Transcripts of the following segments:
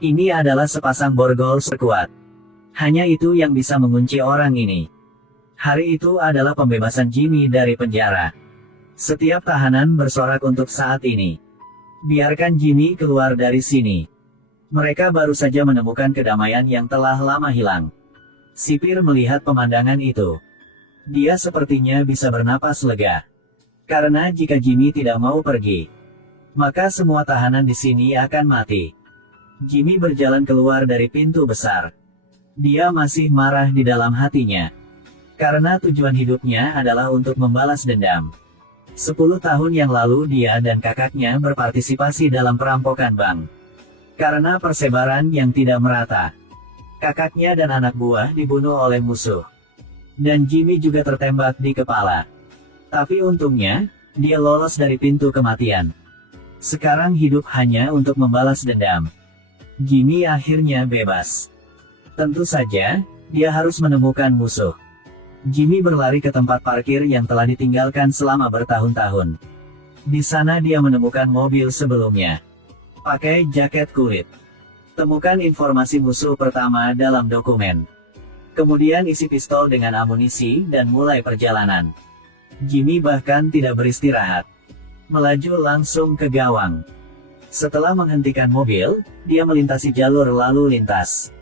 Ini adalah sepasang borgol terkuat. Hanya itu yang bisa mengunci orang ini. Hari itu adalah pembebasan Jimmy dari penjara. Setiap tahanan bersorak untuk saat ini. Biarkan Jimmy keluar dari sini. Mereka baru saja menemukan kedamaian yang telah lama hilang. Sipir melihat pemandangan itu. Dia sepertinya bisa bernapas lega. Karena jika Jimmy tidak mau pergi, maka semua tahanan di sini akan mati. Jimmy berjalan keluar dari pintu besar. Dia masih marah di dalam hatinya. Karena tujuan hidupnya adalah untuk membalas dendam. 10 tahun yang lalu dia dan kakaknya berpartisipasi dalam perampokan bank. Karena persebaran yang tidak merata, kakaknya dan anak buah dibunuh oleh musuh. Dan Jimmy juga tertembak di kepala. Tapi untungnya, dia lolos dari pintu kematian. Sekarang hidup hanya untuk membalas dendam. Jimmy akhirnya bebas. Tentu saja, dia harus menemukan musuh. Jimmy berlari ke tempat parkir yang telah ditinggalkan selama bertahun-tahun. Di sana dia menemukan mobil sebelumnya. Pakai jaket kulit. Temukan informasi musuh pertama dalam dokumen. Kemudian isi pistol dengan amunisi dan mulai perjalanan. Jimmy bahkan tidak beristirahat. Melaju langsung ke gawang. Setelah menghentikan mobil, dia melintasi jalur lalu lintas.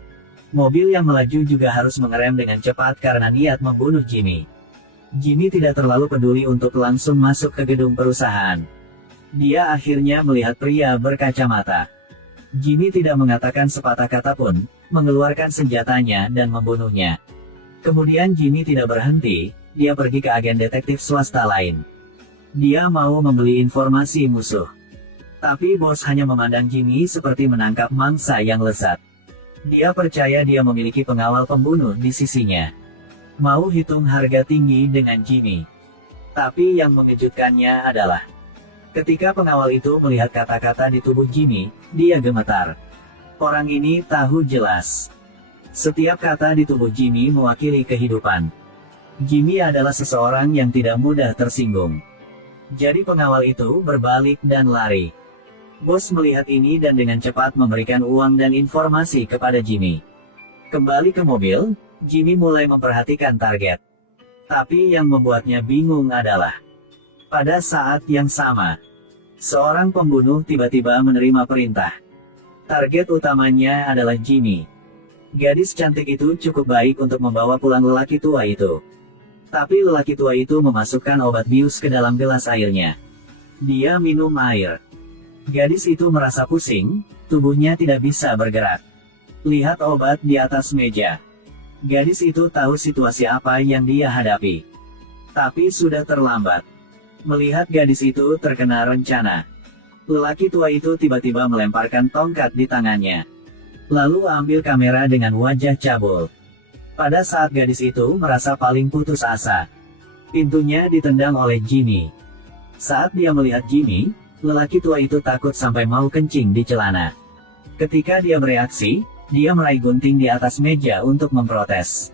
Mobil yang melaju juga harus mengerem dengan cepat karena niat membunuh Jimmy. Jimmy tidak terlalu peduli untuk langsung masuk ke gedung perusahaan. Dia akhirnya melihat pria berkacamata. Jimmy tidak mengatakan sepatah kata pun, mengeluarkan senjatanya dan membunuhnya. Kemudian Jimmy tidak berhenti, dia pergi ke agen detektif swasta lain. Dia mau membeli informasi musuh. Tapi bos hanya memandang Jimmy seperti menangkap mangsa yang lezat. Dia percaya dia memiliki pengawal pembunuh di sisinya. Mau hitung harga tinggi dengan Jimmy. Tapi yang mengejutkannya adalah, ketika pengawal itu melihat kata-kata di tubuh Jimmy, dia gemetar. Orang ini tahu jelas. Setiap kata di tubuh Jimmy mewakili kehidupan. Jimmy adalah seseorang yang tidak mudah tersinggung. Jadi pengawal itu berbalik dan lari. Bos melihat ini dan dengan cepat memberikan uang dan informasi kepada Jimmy. Kembali ke mobil, Jimmy mulai memperhatikan target. Tapi yang membuatnya bingung adalah, pada saat yang sama, seorang pembunuh tiba-tiba menerima perintah. Target utamanya adalah Jimmy. Gadis cantik itu cukup baik untuk membawa pulang lelaki tua itu. Tapi lelaki tua itu memasukkan obat bius ke dalam gelas airnya. Dia minum air. Gadis itu merasa pusing, tubuhnya tidak bisa bergerak. Lihat obat di atas meja. Gadis itu tahu situasi apa yang dia hadapi. Tapi sudah terlambat. Melihat gadis itu terkena rencana. Lelaki tua itu tiba-tiba melemparkan tongkat di tangannya. Lalu ambil kamera dengan wajah cabul. Pada saat gadis itu merasa paling putus asa, pintunya ditendang oleh Jimmy. Saat dia melihat Jimmy, lelaki tua itu takut sampai mau kencing di celana. Ketika dia bereaksi, dia meraih gunting di atas meja untuk memprotes.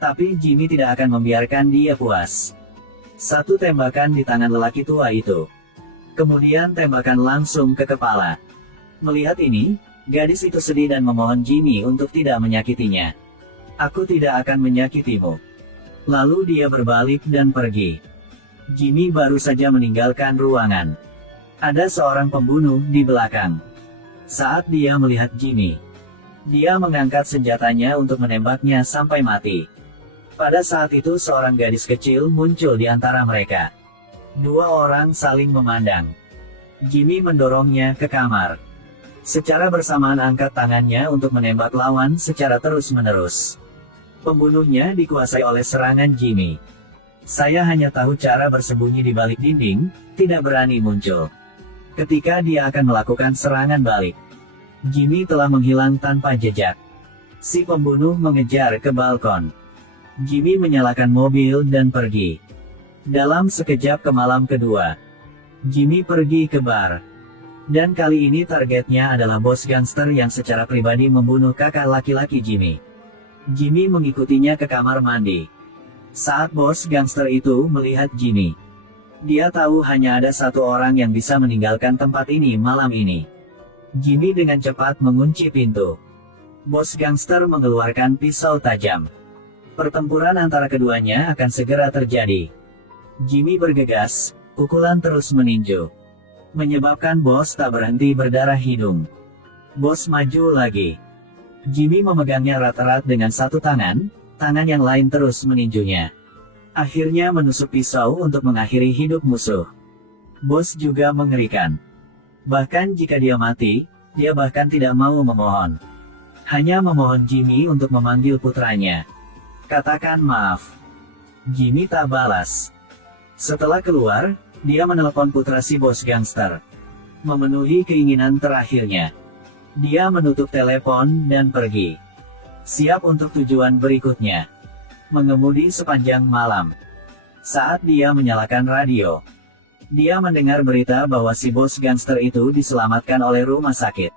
Tapi Jimmy tidak akan membiarkan dia puas. Satu tembakan di tangan lelaki tua itu. Kemudian tembakan langsung ke kepala. Melihat ini, gadis itu sedih dan memohon Jimmy untuk tidak menyakitinya. Aku tidak akan menyakitimu. Lalu dia berbalik dan pergi. Jimmy baru saja meninggalkan ruangan. Ada seorang pembunuh di belakang. Saat dia melihat Jimmy, dia mengangkat senjatanya untuk menembaknya sampai mati. Pada saat itu seorang gadis kecil muncul di antara mereka. Dua orang saling memandang. Jimmy mendorongnya ke kamar. Secara bersamaan angkat tangannya untuk menembak lawan secara terus-menerus. Pembunuhnya dikuasai oleh serangan Jimmy. Saya hanya tahu cara bersembunyi di balik dinding, tidak berani muncul. Ketika dia akan melakukan serangan balik, Jimmy telah menghilang tanpa jejak. Si pembunuh mengejar ke balkon. Jimmy menyalakan mobil dan pergi. Dalam sekejap ke malam kedua, Jimmy pergi ke bar. Dan kali ini targetnya adalah bos gangster yang secara pribadi membunuh kakak laki-laki Jimmy. Jimmy mengikutinya ke kamar mandi. Saat bos gangster itu melihat Jimmy, dia tahu hanya ada satu orang yang bisa meninggalkan tempat ini malam ini. Jimmy dengan cepat mengunci pintu. Bos gangster mengeluarkan pisau tajam. Pertempuran antara keduanya akan segera terjadi. Jimmy bergegas, pukulan terus meninju, menyebabkan bos tak berhenti berdarah hidung. Bos maju lagi. Jimmy memegangnya erat-erat dengan satu tangan, tangan yang lain terus meninjunya. Akhirnya menusuk pisau untuk mengakhiri hidup musuh. Bos juga mengerikan. Bahkan jika dia mati, dia bahkan tidak mau memohon. Hanya memohon Jimmy untuk memanggil putranya. Katakan maaf. Jimmy tak balas. Setelah keluar, dia menelepon putra si bos gangster. Memenuhi keinginan terakhirnya. Dia menutup telepon dan pergi. Siap untuk tujuan berikutnya. Mengemudi sepanjang malam. Saat dia menyalakan radio, dia mendengar berita bahwa si bos gangster itu diselamatkan oleh rumah sakit.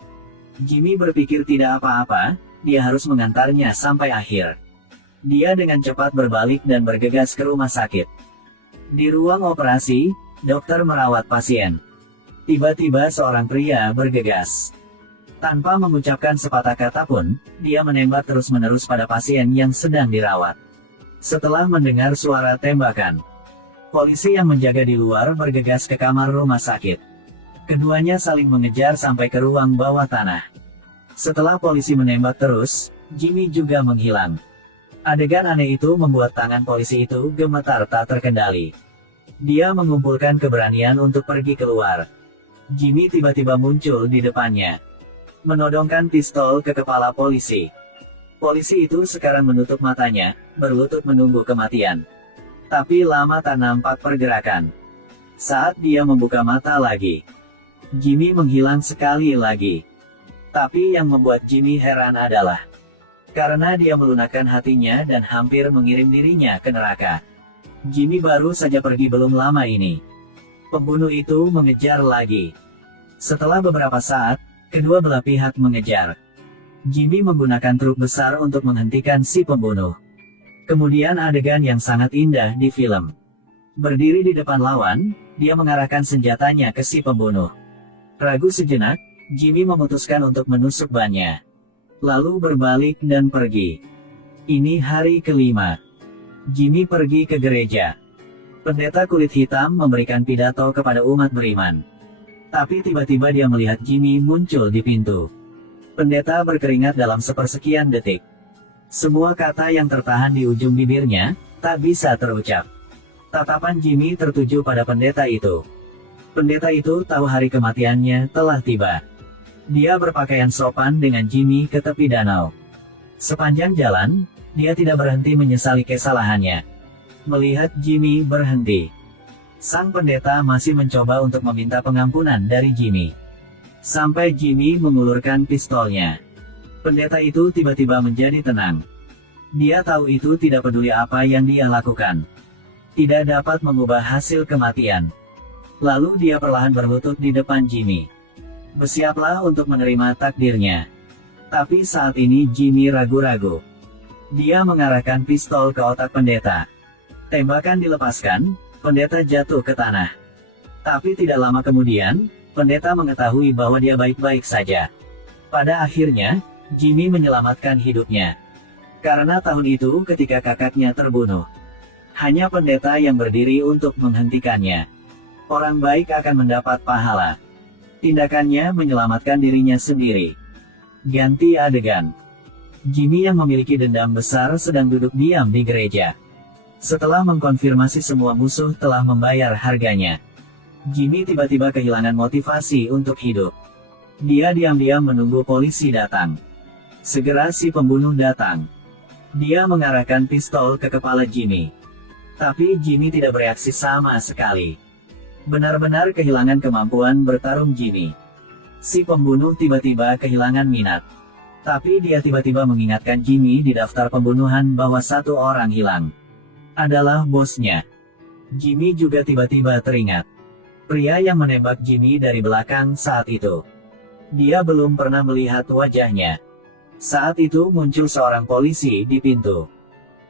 Jimmy berpikir tidak apa-apa, dia harus mengantarnya sampai akhir. Dia dengan cepat berbalik dan bergegas ke rumah sakit. Di ruang operasi, dokter merawat pasien. Tiba-tiba seorang pria bergegas. Tanpa mengucapkan sepatah kata pun, dia menembak terus-menerus pada pasien yang sedang dirawat. Setelah mendengar suara tembakan, polisi yang menjaga di luar bergegas ke kamar rumah sakit. Keduanya saling mengejar sampai ke ruang bawah tanah. Setelah polisi menembak terus, Jimmy juga menghilang. Adegan aneh itu membuat tangan polisi itu gemetar tak terkendali. Dia mengumpulkan keberanian untuk pergi keluar. Jimmy tiba-tiba muncul di depannya, menodongkan pistol ke kepala polisi. Polisi itu sekarang menutup matanya, berlutut menunggu kematian. Tapi lama tak nampak pergerakan. Saat dia membuka mata lagi, Jimmy menghilang sekali lagi. Tapi yang membuat Jimmy heran adalah, karena dia melunakkan hatinya dan hampir mengirim dirinya ke neraka. Jimmy baru saja pergi belum lama ini. Pembunuh itu mengejar lagi. Setelah beberapa saat, kedua belah pihak mengejar. Jimmy menggunakan truk besar untuk menghentikan si pembunuh. Kemudian adegan yang sangat indah di film. Berdiri di depan lawan, dia mengarahkan senjatanya ke si pembunuh. Ragu sejenak, Jimmy memutuskan untuk menusuk bannya. Lalu berbalik dan pergi. Ini hari kelima. Jimmy pergi ke gereja. Pendeta kulit hitam memberikan pidato kepada umat beriman. Tapi tiba-tiba dia melihat Jimmy muncul di pintu. Pendeta berkeringat dalam sepersekian detik. Semua kata yang tertahan di ujung bibirnya, tak bisa terucap. Tatapan Jimmy tertuju pada pendeta itu. Pendeta itu tahu hari kematiannya telah tiba. Dia berpakaian sopan dengan Jimmy ke tepi danau. Sepanjang jalan, dia tidak berhenti menyesali kesalahannya. Melihat Jimmy berhenti, sang pendeta masih mencoba untuk meminta pengampunan dari Jimmy. Sampai Jimmy mengulurkan pistolnya. Pendeta itu tiba-tiba menjadi tenang. Dia tahu itu tidak peduli apa yang dia lakukan. Tidak dapat mengubah hasil kematian. Lalu dia perlahan berlutut di depan Jimmy. Bersiaplah untuk menerima takdirnya. Tapi saat ini Jimmy ragu-ragu. Dia mengarahkan pistol ke otak pendeta. Tembakan dilepaskan, pendeta jatuh ke tanah. Tapi tidak lama kemudian, pendeta mengetahui bahwa dia baik-baik saja. Pada akhirnya, Jimmy menyelamatkan hidupnya. Karena tahun itu ketika kakaknya terbunuh, hanya pendeta yang berdiri untuk menghentikannya. Orang baik akan mendapat pahala. Tindakannya menyelamatkan dirinya sendiri. Ganti adegan. Jimmy yang memiliki dendam besar sedang duduk diam di gereja. Setelah mengkonfirmasi semua musuh telah membayar harganya, Jimmy tiba-tiba kehilangan motivasi untuk hidup. Dia diam-diam menunggu polisi datang. Segera si pembunuh datang. Dia mengarahkan pistol ke kepala Jimmy. Tapi Jimmy tidak bereaksi sama sekali. Benar-benar kehilangan kemampuan bertarung Jimmy. Si pembunuh tiba-tiba kehilangan minat. Tapi dia tiba-tiba mengingatkan Jimmy di daftar pembunuhan bahwa satu orang hilang. Adalah bosnya. Jimmy juga tiba-tiba teringat. Pria yang menembak Jimmy dari belakang saat itu. Dia belum pernah melihat wajahnya. Saat itu muncul seorang polisi di pintu.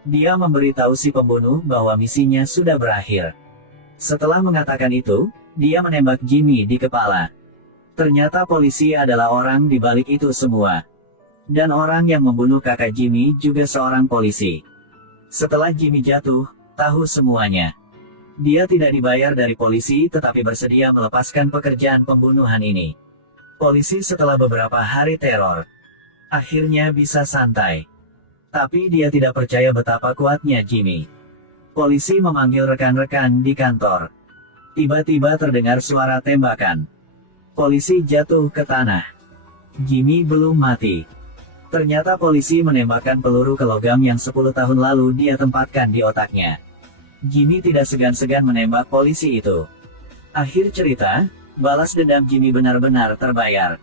Dia memberitahu si pembunuh bahwa misinya sudah berakhir. Setelah mengatakan itu, dia menembak Jimmy di kepala. Ternyata polisi adalah orang di balik itu semua. Dan orang yang membunuh kakak Jimmy juga seorang polisi. Setelah Jimmy jatuh, tahu semuanya. Dia tidak dibayar dari polisi tetapi bersedia melepaskan pekerjaan pembunuhan ini. Polisi setelah beberapa hari teror, akhirnya bisa santai. Tapi dia tidak percaya betapa kuatnya Jimmy. Polisi memanggil rekan-rekan di kantor. Tiba-tiba terdengar suara tembakan. Polisi jatuh ke tanah. Jimmy belum mati. Ternyata polisi menembakkan peluru ke logam yang 10 tahun lalu dia tempatkan di otaknya. Jimmy tidak segan-segan menembak polisi itu. Akhir cerita, balas dendam Jimmy benar-benar terbayar.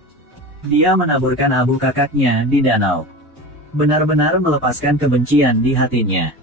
Dia menaburkan abu kakaknya di danau. Benar-benar melepaskan kebencian di hatinya.